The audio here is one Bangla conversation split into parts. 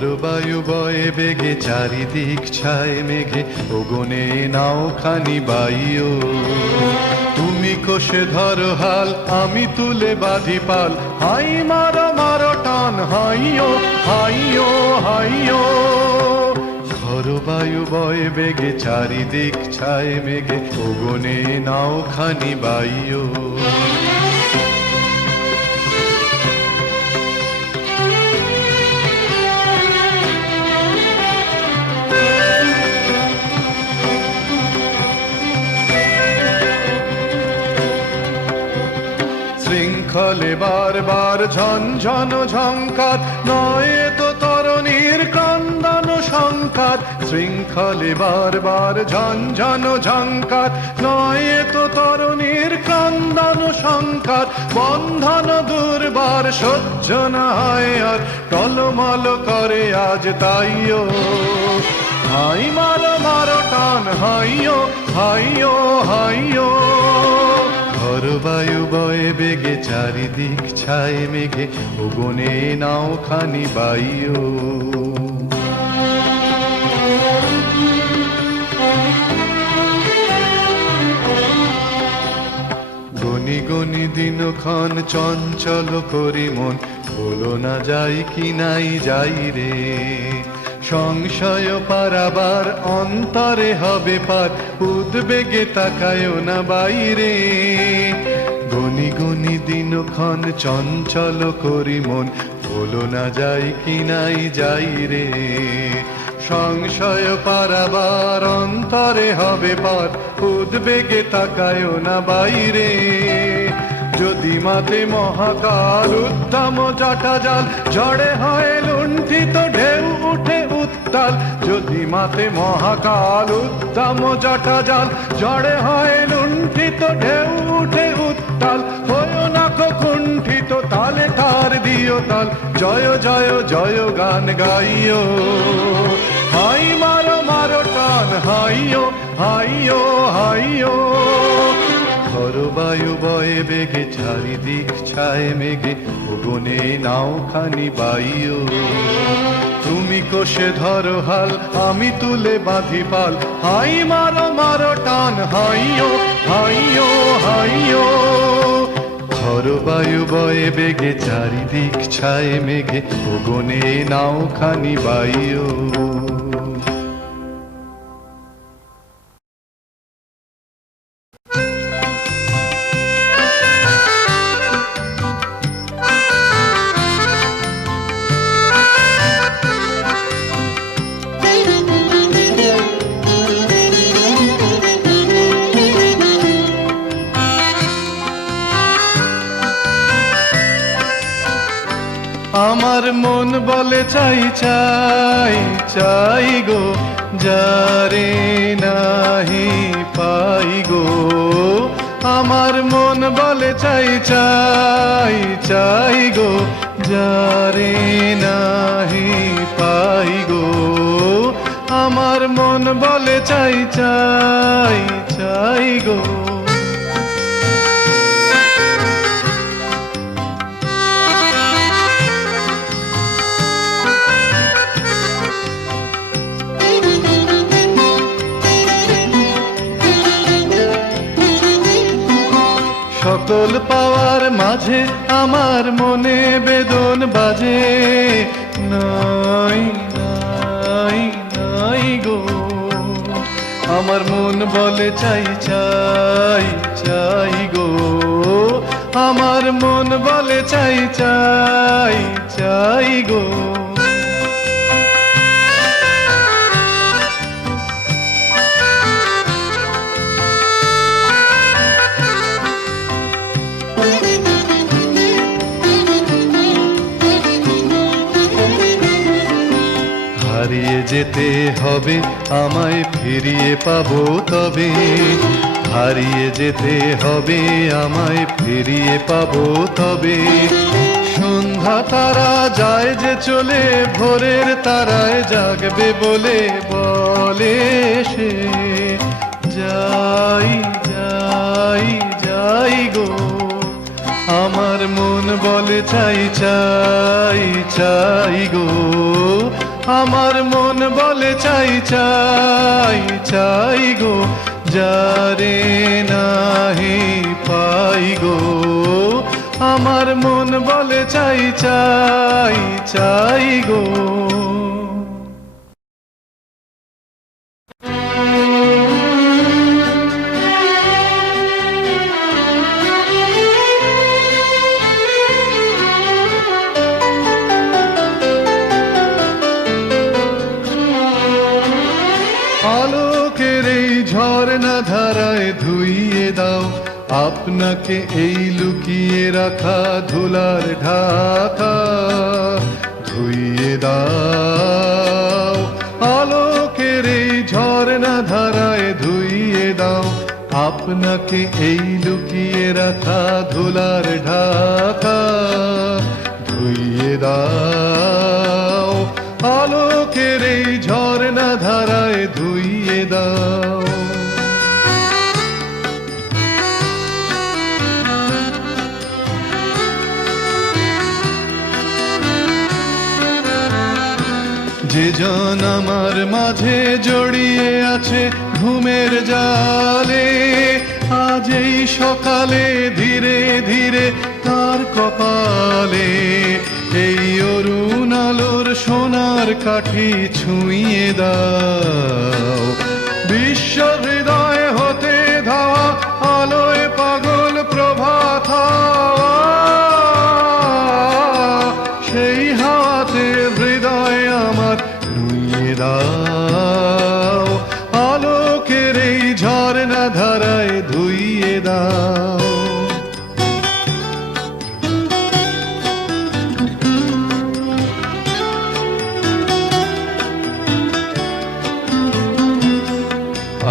বায়ু বয়ে বেগে চারিদিক ছায় মেঘে ওগনে নাও খানি বাইও তুমি কষে ধরো হাল আমি তুলে বাঁধি পাল হাই মারো মারো টান হাইও হাইও হাইও বায়ু বয়ে বেগে চারিদিক ছায় মেঘে ওগনে নাও খানি বাইও শৃঙ্খলে বারবার ঝনঝন ঝঙ্কার নয় তো তরণীর ক্রন্দন সংকার শৃঙ্খলে বারবার ঝনঝন ঝঙ্কার নয় তো তরণীর ক্রন্দন সংকার বন্ধন দুর্বার সহ্য না হয় আর টলমল করে আজ তাইও হাই মারো মারো টান হাইও হাইও হাইও বায়ু বয়ে বেগে চারিদিক ছায় মেঘে ওগনে নাও খানি বাইও গনি গনি দিনক্ষণ চঞ্চল করি মন বলো না যাই কি নাই যাই রে সংশয় পারাবার অন্তরে হবে পার উদ্বেগে তাকায়ও না বাইরে গনি গনি দিনক্ষণ চঞ্চল করি মন বলো না যাই কি নাই যাই রে সংশয় পারাবার অন্তরে হবে পার উদ্বেগে তাকায়ও না বাইরে যদি মাতে মহাকাল উদ্দাম জটা জাল ঝড়ে হয় লুণ্ঠিত ঢেউ উঠে উত্তাল যদি মাতে মহাকাল উদ্দাম জটা জাল ঝড়ে হয় লুণ্ঠিত ঢেউ উঠে উত্তাল হয়ো না কুণ্ঠিত তালে তার দিও তাল জয় জয় জয় গান গাইও হাই মারো মারো টান হাইও হাইও হাইও বায়ু বয়ে বেগে চারিদিক ছায় মেঘে ওগনে নাও খানি বাইও তুমি কষে ধরো হাল আমি তুলে বাঁধি পাল হাই মারো মারো টান হাইও হাইও হাইও বায়ু বয়ে বেগে চারিদিক ছায় মেঘে ওগনে নাও খানি বাইও আমার মন বলে চাই চাই চাই গো যারে নাহি পাই গো আমার মন বলে চাই চাই চাই গো যারে নাহি পাই গো আমার মন বলে চাই চাই চাই গো সকল পাওয়ার মাঝে আমার মনে বেদন বাজে নাই নাই নাই গো আমার মন বলে চাই চাই চাই গো আমার মন বলে চাই চাই চাই গো হারিয়ে যেতে হবে আমায় ফিরিয়ে পাবো তবে হারিয়ে যেতে হবে আমায় ফিরিয়ে পাবো তবে সন্ধ্যা তারা যায় যে চলে ভোরের তারায় জাগবে বলে বলে সে যাই যাই যাই গো আমার মন বলে চাই চাই চাই গো আমার মন বলে চাই চাই চাই গো, যারে নাহি পাই গো। আমার মন বলে চাই চাই চাই গো। আলোকের এই ঝর্ণা ধারায় ধুইয়ে দাও আপনাকে এই লুকিয়ে রাখা ধুলার ঢাকা, ধুইয়ে দাও। আলোকের এই ঝর্ণা ধারায় ধুইয়ে দাও আপনাকে এই লুকিয়ে রাখা ধুলার ঢাকা, ধুইয়ে দাও। আলোকের এই ঝর্ণা ধারায় ধুইয়ে দাও। যে জন আমার মাঝে জড়িয়ে আছে ঘুমের জালে, আজ এই সকালে ধীরে ধীরে তার কপালে এই অরুণ আলোর সোনার কাঠি ছুঁয়ে দাও। বিশ্ব হৃদয় হতে ধাওয়া আলোয় পাগল প্রভাত হাওয়া, সেই হাওয়াতে হৃদয় আমার নুইয়ে দাও। আলোকের এই ঝর্ণা ধারায় ধুইয়ে দাও।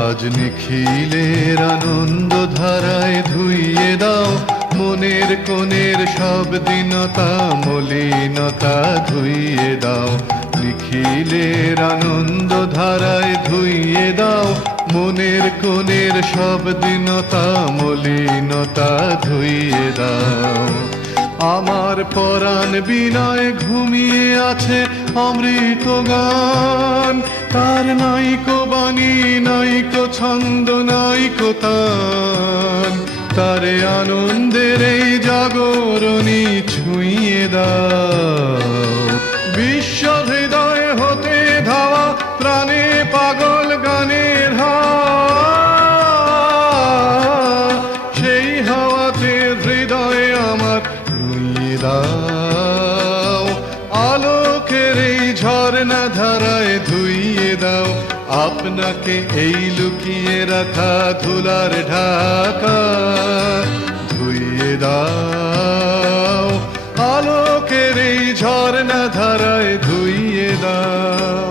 আজ নিখিলের আনন্দ ধারায় ধুইয়ে দাও মনের কোণের সব দীনতা মলিনতা ধুইয়ে দাও। নিখিলের আনন্দ ধারায় ধুইয়ে দাও মনের কোণের সব দীনতা মলিনতা ধুইয়ে দাও। আমার পরাণ বিনয় ঘুমিয়ে আছে অমৃত গান, তার নাইকো বাণী নাইকো ছন্দ নাইকো তান, তারে আনন্দের এই জাগরণী ছুঁয়ে দাও। বিশ্ব হৃদয় হতে ধাওয়া প্রাণে পাগল গানের হাওয়া, সেই হাওয়াতে হৃদয় আমার নুইয়ে দাও। আলোকের এই ঝর্ণা ধারায় ধুইয়ে দাও আপনাকে এই লুকিয়ে রাখা ধুলার ঢাকা, ধুইয়ে দাও। আলোকের এই ঝর্ণা ধারায় ধুইয়ে দাও।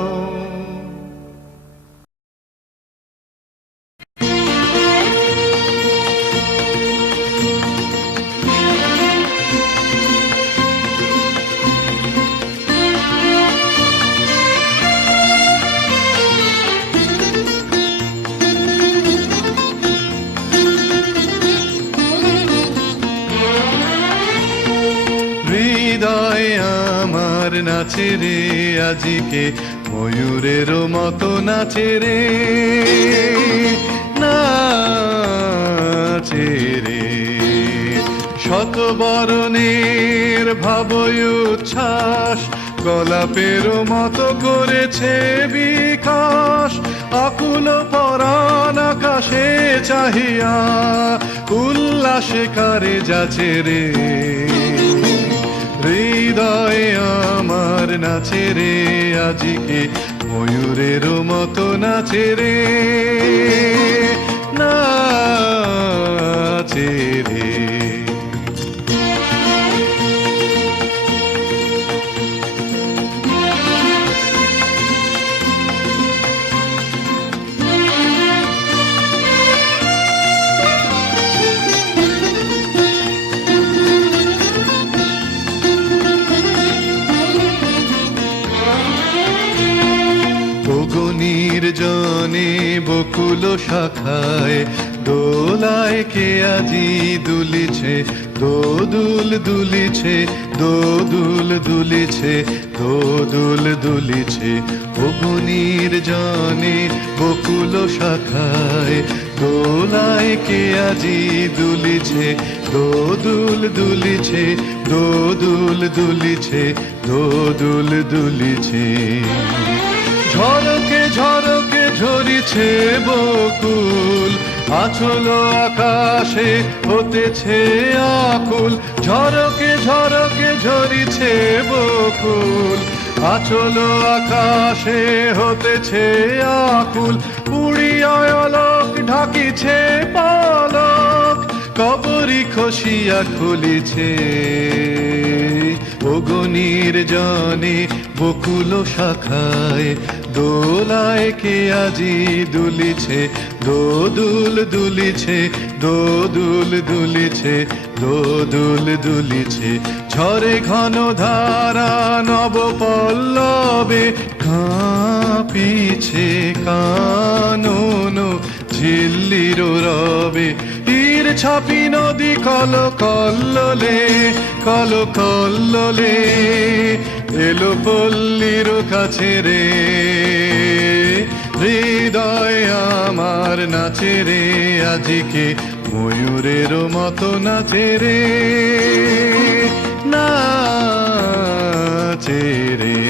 হৃদয় আমার নাচে রে আজিকে ময়ূরের মতো নাচে রে, নাচে রে। শত বরণের ভাবই উচ্ছ্বাস গোলাপের মতো করেছে বিকাশ। আকুল পরাণ আকাশে চাহিয়া উল্লাসে কারে যাচ্ছে রে। হৃদয় আমার নাচে রে আজিকে ময়ূরের মতো নাচে রে, নাচে রে। নির্জনে বকুল শাখায় দোলায় কে আজি দুলিছে দোদুল দুলিছে, দোদুল দুলিছে, দোদুল দুলিছে অগ্নির জনে বকুল শাখায়, দোলায় কে আজি দুলিছে, দোদুল দুলিছে, দোদুল দুলিছে, দোদুল দুলিছে। ঝরকে ঝরকে ঝরিছে বকুল, আচল আকাশে হতেছে আকুল। ঝরকে ঝরকে ঝরিছে বকুল, আচল আকাশে হতেছে আকুল। উড়িয়া অলোক ঢাকিছে পালক, কবরী খসিয়া খুলিছে অগ্নির জনে বকুল শাখায়, দোলায় কে আজি দুলিছে, দোদুল দুলিছে, দোদুল দুলিছে, দোদুল দুলিছে। ঝরে ঘন ধারা নব পল্লবে, কাঁপিছে কানন ঝিল্লির রবে। তীর ছাপি নদী কল কল্লোলে, কল কল্লোলে এলো পল্লীর কাছে রে। হৃদয় আমার নাচে রে আজিকে, ময়ূরের মতো নাচে রে, নাচে রে।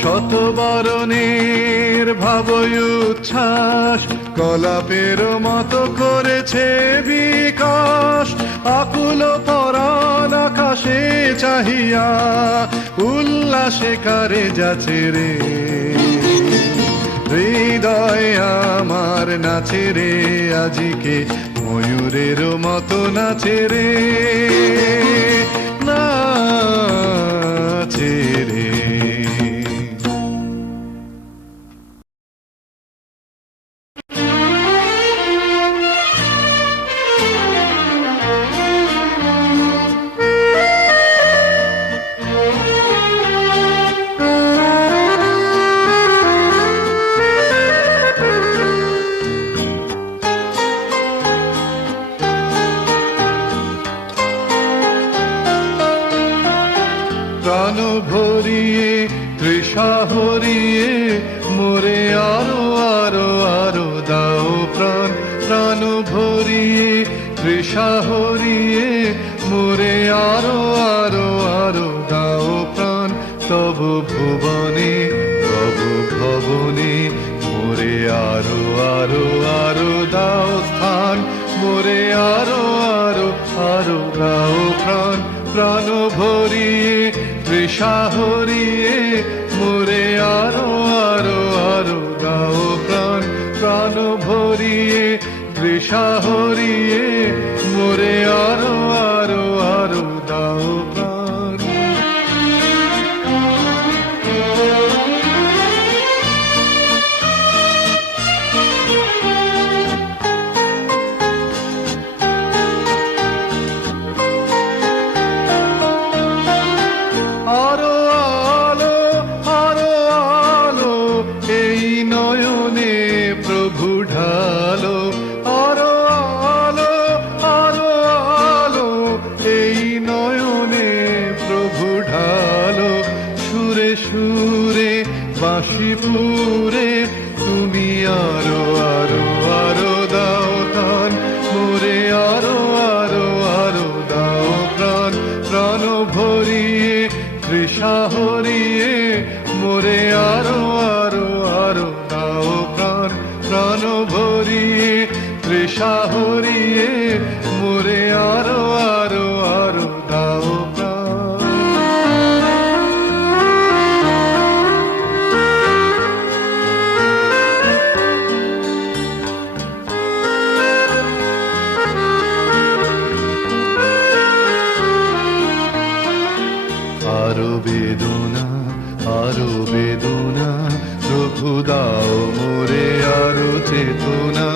শতবরণের ভাবই উচ্ছ্বাস, কলাপের মতো করেছে বিকাশ। আকুল পরাণ আকাশে চাহিয়া, উল্লাসে কারে যাচ্ছে রে। হৃদয় আমার নাচে রে আজিকে, ময়ূরের মতো নাচে রে, নাচে রে। প্রাণ ভরিয়ে তৃষা হরিয়ে মোরে আরো আরো আরো দাও প্রাণ। প্রাণ ভরিয়ে তৃষা হরিয়ে মোরে আরো আরো আরো দাও প্রাণ। তব ভুবনে তব ভবনে মোরে আরো আরো আরো দাও স্থান। মোরে আরো আরো আরো দাও প্রাণ। প্রাণ ভরিয়ে তৃষা হরিয়ে মোরে আরো আরো আরো দাও প্রাণ। প্রাণ ভরিয়ে তৃষা হরিয়ে মোরে আরো আরো আরো দাও প্রাণ। আরো আলো আরো আলো এই নয়নে প্রভু ঢালো। আরো আলো আরো আলো এই নয়নে প্রভু ঢালো। সুরে সুরে বাঁশি পুরে তুমি আরো আরো আরো দাও তান। মোরে আরো আরো আরো দাও প্রাণ। প্রাণ ভরিয়ে তৃষা হরিয়ে মোরে আরো আরো আরো দাও প্রাণ। প্রাণ ভরিয়ে তৃষা হরিয়ে মোরে আরো আরো আরো দাও প্রাণ। আরো বেদনা আরো বেদনা প্রভু দাও মোরে আরো চেতনা।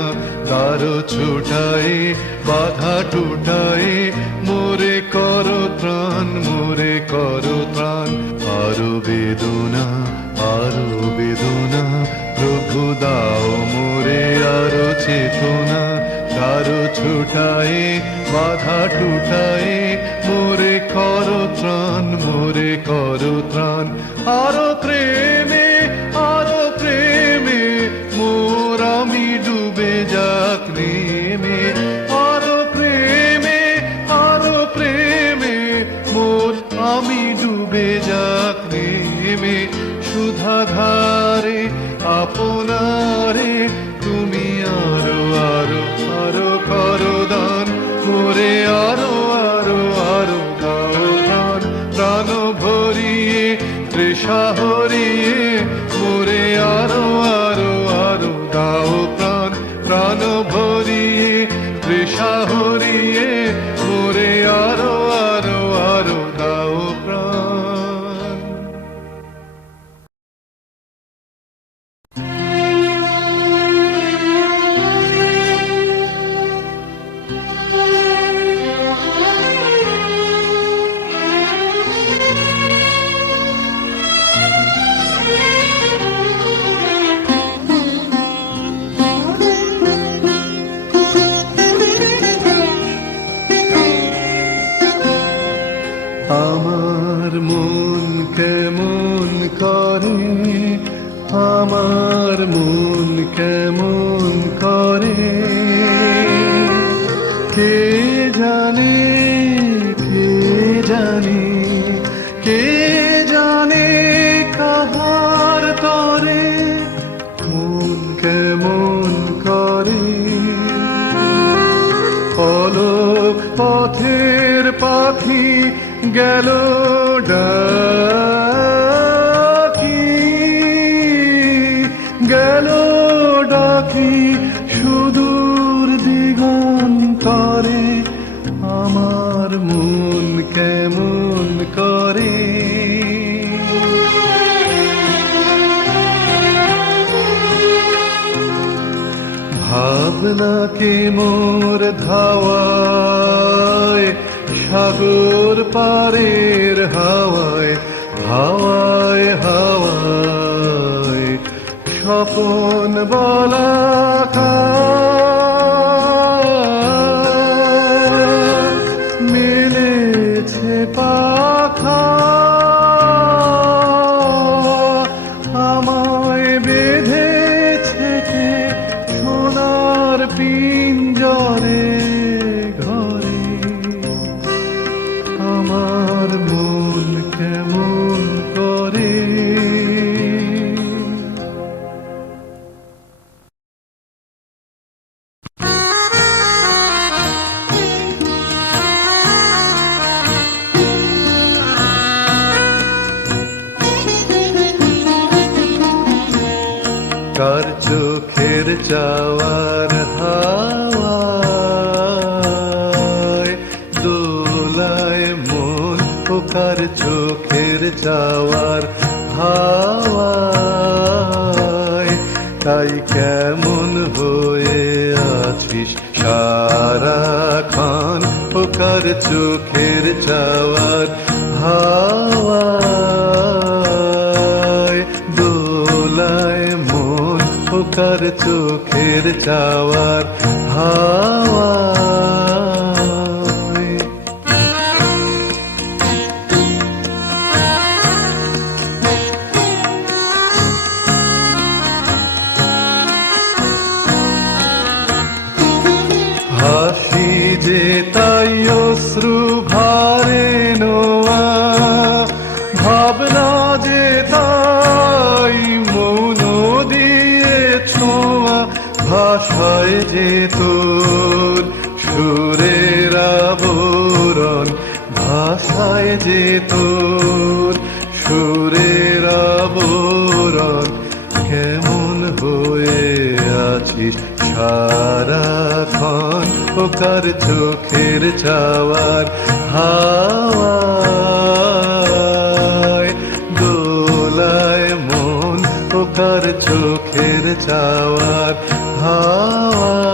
কারো ছুটায়ে বাধা টুটায়ে মোরে করো ত্রাণ। মোরে করো ত্রাণ। আরো বেদনা আরো বেদনা প্রভু দাও মোরে আরো চেতনা। কারো ছুটায়ে গোটায়ে বাধা টুটায়ে মোরে করো ত্রাণ, মোরে করো ত্রাণ। আরো প্রেমে মোর আমি ডুবে যাক নেমে, আরো প্রেমে মোর আমি ডুবে যাক নেমে। সুধাধারে আপনারে তুমি আরো আরো আরো করো দান, মোরে আরো আরো আরো দাও প্রাণ। প্রাণ ভরিয়ে তৃষা হরিয়ে মোরে আরো আরো আরো দাও প্রাণ। প্রাণ ভরিয়ে তৃষা হরিয়ে মোরে আরো আরো আরো দাও প্রাণ। আমার মন কেমন করে, আমার মন কেমন করে, কে জানে, কে জানে, কে জানে কাহার তরে মন কেমন করে। পলক পথের পাখি গেল ডাকি, গেল ডাকি সুদূর দিগন্তরে। আমার মন কেমন করে। ভাবনাকে মোর ধাওয়ায় সাগর পারের হাওয়ায়, হাওয়ায় হাওয়ায় স্বপন বলাকা মেলেছে পাখা। আমায় বেঁধেছে কে সোনার পিঞ্জরে ঘরে। আমার মন কেমন করে। কার চোখের চাওয়ার হাওয়ায় দোলায় মন, ও কার চোখের চাওয়ার হাওয়ায়। তাই কেমন হয়ে আছিস সারাক্ষণ, ও কার চোখের চাওয়ার হাওয়ায় দোলায় মন, ও কার চোখের চাওয়ার হাওয়ায়। হাসি যে তাই অশ্রু ভারে নোয়া, ভাবনা যে তাই মৌন দিয়ে ছোঁয়া। ভাষায় যে তোর সুরের আবরণ, ভাষায় যে তোর সুরের আবরণ। কেমন হয়ে আছিস সারাক্ষণ, ও কার চোখের চাওয়ার হাওয়ায় দোলায় মন, ও কার চোখের চাওয়ার হাওয়ায়।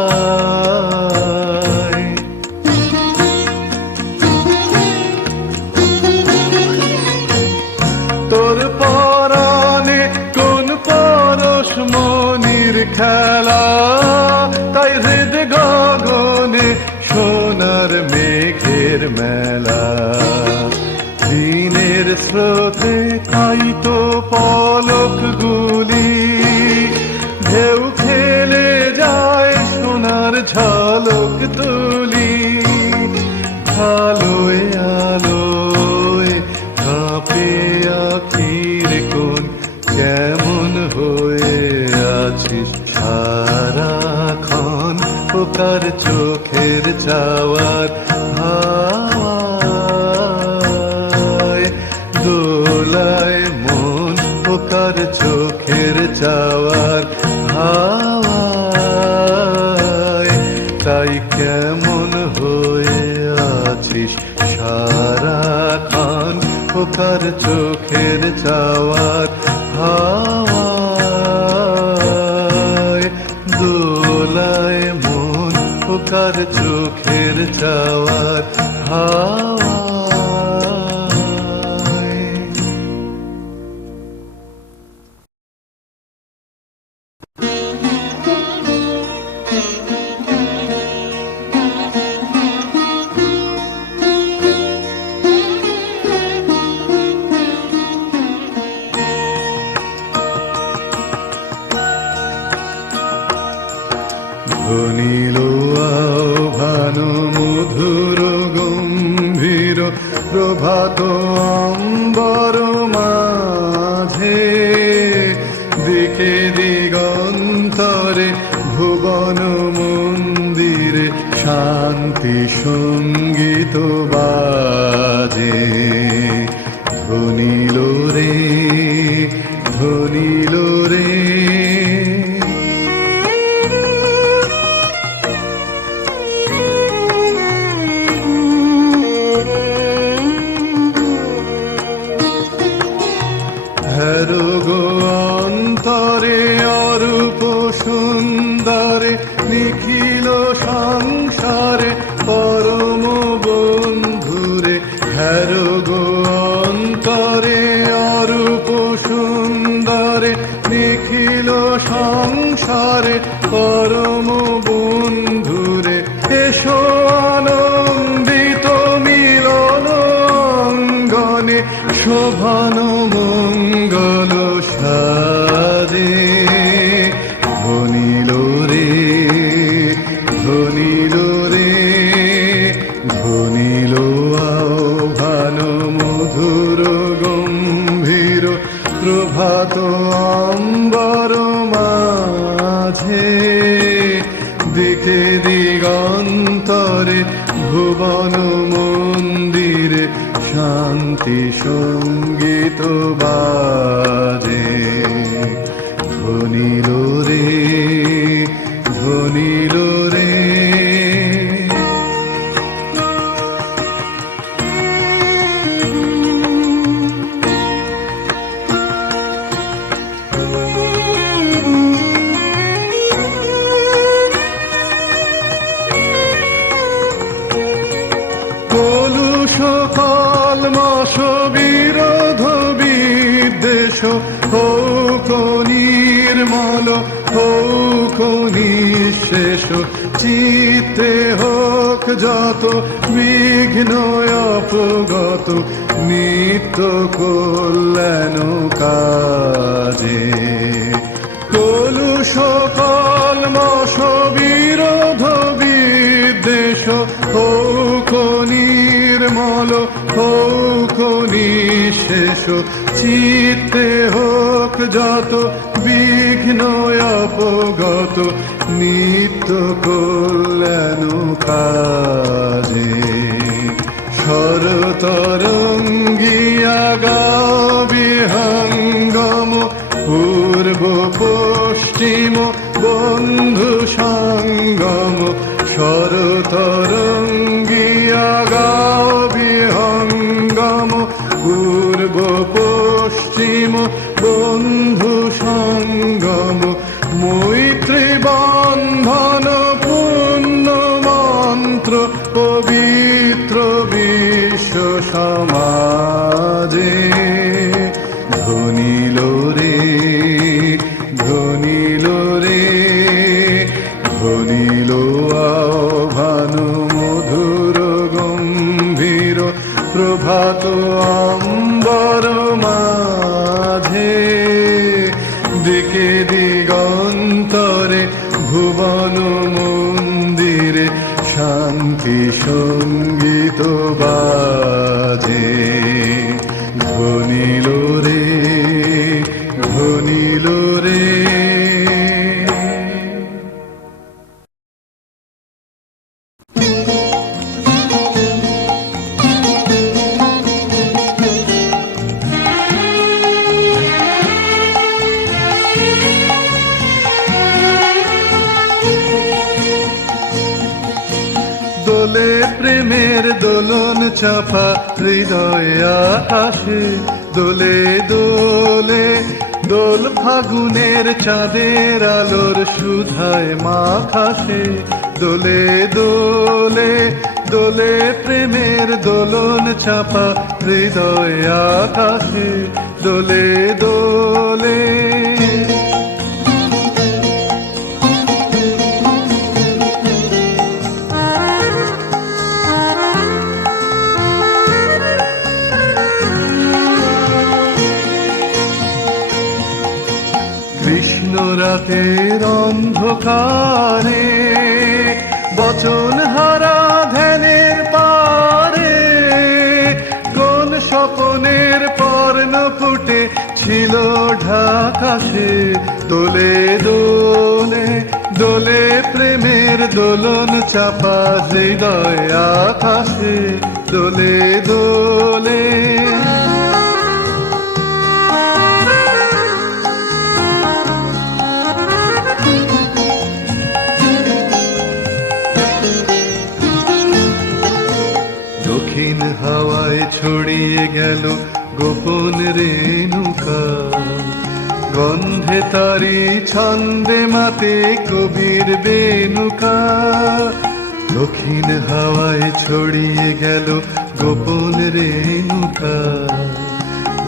তোর পরাণে কোন পরশ মনির খেলা, তাই হৃদ গগনে মেলা। দিনের স্রোতে আইতো পলকগুলি, ঢেউ খেলে যায় সোনার ঝলক তুলি। আলোয় আলোয় কাঁপে আখির কোণ, কেমন হয়ে আছিস সারাক্ষণ ওকার চোখের চাওয়ার হাওয়ায়। দোলায় মন ওকার চোখের চাওয়ার হাওয়ায়। তাই কেমন হয়ে আছিস সারাক্ষণ ওকার চোখের চাওয়ার হাওয়ায়। দোলায় মন ওকার চোখের চাওয়ার হাওয়ায়। ধ্বনিল আহ্বান মধুর গম্ভীর প্রভাত অম্বর মাঝে। দিকে দিগন্তরে ভুবন মন্দিরে শান্তি সঙ্গীত বাজে। ধ্বনিল রে ধ্বনিল রে অন্তরে অরূপ সুন্দরে নিখিল সংসারে পরম বন্ধুরে। হ্যারো গো অন্তরে অরূপ সুন্দরে নিখিল সংসারে পরম বন্ধুরে। এসো আনন্দিত মিলন অঙ্গনে শোভন মঙ্গল সাজে। ধ্বনিল রে ধ্বনিল রে ধ্বনিল আহ্বান মধুর গম্ভীর প্রভাত অম্বর মাঝে। দিকে দিগন্তরে ভুবন মন্দিরে শান্তি সঙ্গীত বাজে। ধ্বনিল রে ধ্বনিল রে কলমাস বিরোধ বিদ্বেষ হোক নির্মল হোক নিঃশেষ। চিত্তে হোক যত বিঘ্ন অপগত নিত্য কল্যাণ কাজে। কলুষ কলমাস বিরোধ বিদ্বেষ হোক নির্মল হোক নিঃশেষ। চিত্তে হোক যত বিঘ্ন অপগত নিত্য কল্যাণ কাজে। শরতরঙ্গিয়া গাও বিহঙ্গম পূর্ব পশ্চিম বন্ধু সঙ্গম। শরতরঙ্গিয়া গাও বিহঙ্গম পূর্ব পশ্চিম বন্ধু সঙ্গম। মৈত্রী বন্ধন পুণ্য মন্ত্র পবিত্র বিশ্ব সমাজে। ধ্বনিল রে ধ্বনিল রে ধ্বনিল আহ্বান মধুর গম্ভীর প্রভাত অম্বর মাঝে দিকে দিগন্তরে ভুবন মন্দিরে শান্তি সঙ্গীত বাজে ধ্বনিল রে ধ্বনিল রে। দোলে প্রেমের দোলন চাপা হৃদয় আকাশে দোলে দোলে দোল ফাগুনের চাঁদের আলোর সুধায় মাখাসে দোলে দোলে দোলে প্রেমের দোলন চাপা হৃদয় আকাশে দোলে দোলে। কৃষ্ণ রাতের অন্ধকারে বচন হারা ধ্যানের পারে কোন স্বপনের পর্ণ ফুটে ছিল ঢাকাশে দোলে দোলে দোলে প্রেমের দোলন চাপা হৃদয় আকাশে দোলে দোলে। দক্ষিণ হাওয়ায় ছড়িয়ে গেল গোপন রেণুকা গন্ধে তারি ছন্দে মাতে কবির বেনুকা দক্ষিণ হাওয়ায় ছড়িয়ে গেল গোপন রেণুকা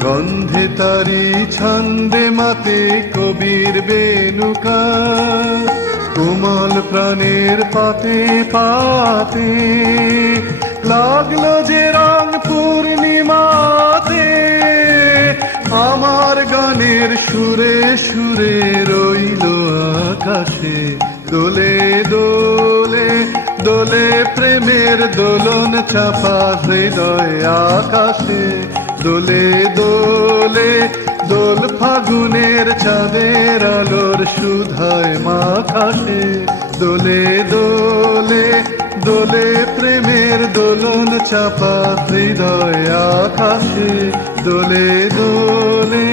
গন্ধে তারি ছন্দে মাতে কবির বেনুকা কোমল প্রাণের পাতে পাতে লাগলো যে রং পূর্ণিমাতে আমার গানের সুরে সুরে রইল আকাশে দোলে দোলে দোলে প্রেমের দোলন চাপা হৃদয় আকাশে দোলে দোলে দোল ফাগুনের চাঁদের আলোর সুধায় মাখাসে দোলে দোলে দোলে প্রেমের দোলন চাপা হৃদয় আকাশে দোলে দোলে।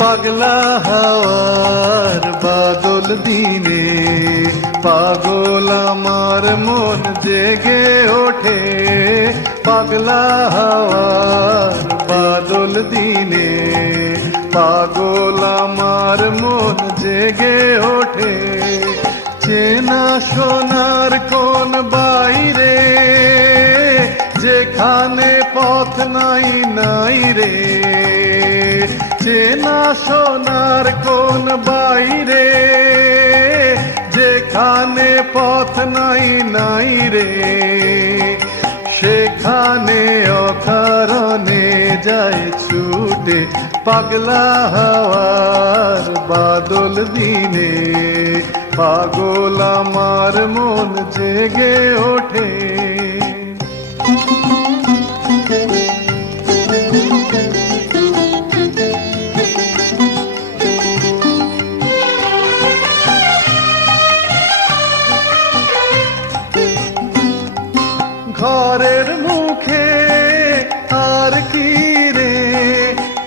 পাগলা হাওয়ার বাদল দিনে পাগল আমার মন জেগে ওঠে পাগলা হাওয়ার বাদল দিনে পাগল আমার মন জেগে ওঠে চেনা সোনার কোন বাইরে যেখানে পথ নাই নাই রে চেনা সোনার কোন বাইরে যেখানে পথ নাই নাই রে সেখানে অকারণে যায় ছুটে পাগলা হাওয়ার বাদল দিনে পাগল আমার মন জেগে ওঠে ঘরের মুখে আর কি রে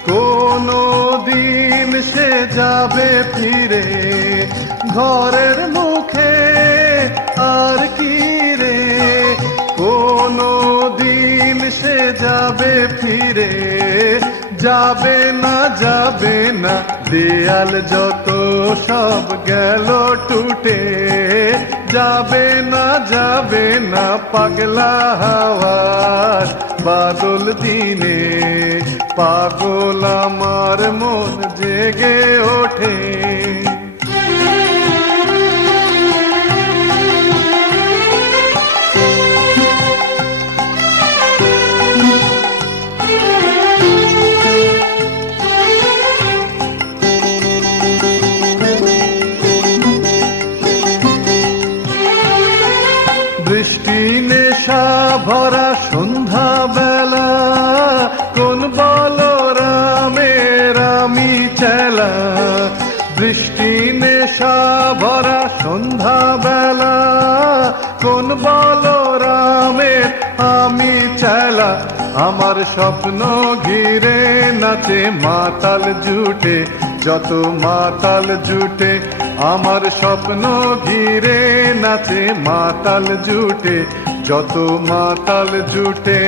কোনো দিন সে যাবে ফিরে ঘরের মুখে আর কি রে কোনো দিন সে যাবে ফিরে যাবে না দেয়াল যত সব গেল টুটে, যাবে না পাগলা হাওয়ার বাদল দিনে। পাগল আমার মন জেগে ওঠে। বৃষ্টি নেশা ভরা সন্ধ্যা বেলা, কোন বলরামের আমি চেলা। বৃষ্টি নেশা ভরা সন্ধ্যা বেলা, কোন বলরামের আমি চেলা। আমার স্বপ্ন ঘিরে নাচে মাতাল জুটে, যত মাতাল জুটে। আমার স্বপ্ন ঘিরে নাচে মাতাল জুটে, যত মাতাল জুটে।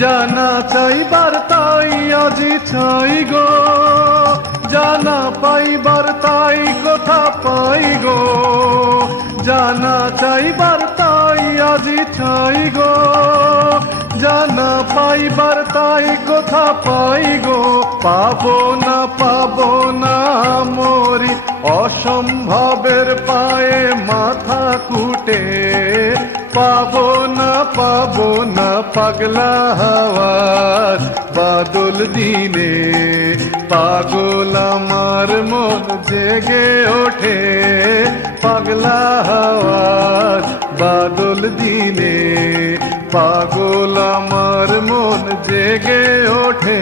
জানা চাইবার তাই আজি চাই গো, জানা পাইবার তাই কথা পাই গো। জানা চাইবার তাই আজি চাই গো, জানা পাইবার তাই কথা পাই গো। পাবো না মরি অসম্ভবের পায়ে মাথা কুটে। পাবো না পাগলা হাওয়ার বাদল দিনে। পাগল আমার মন জেগে ওঠে, পাগলা হাওয়ার বাদল দিনে। পাগল আমার মন জেগে ওঠে।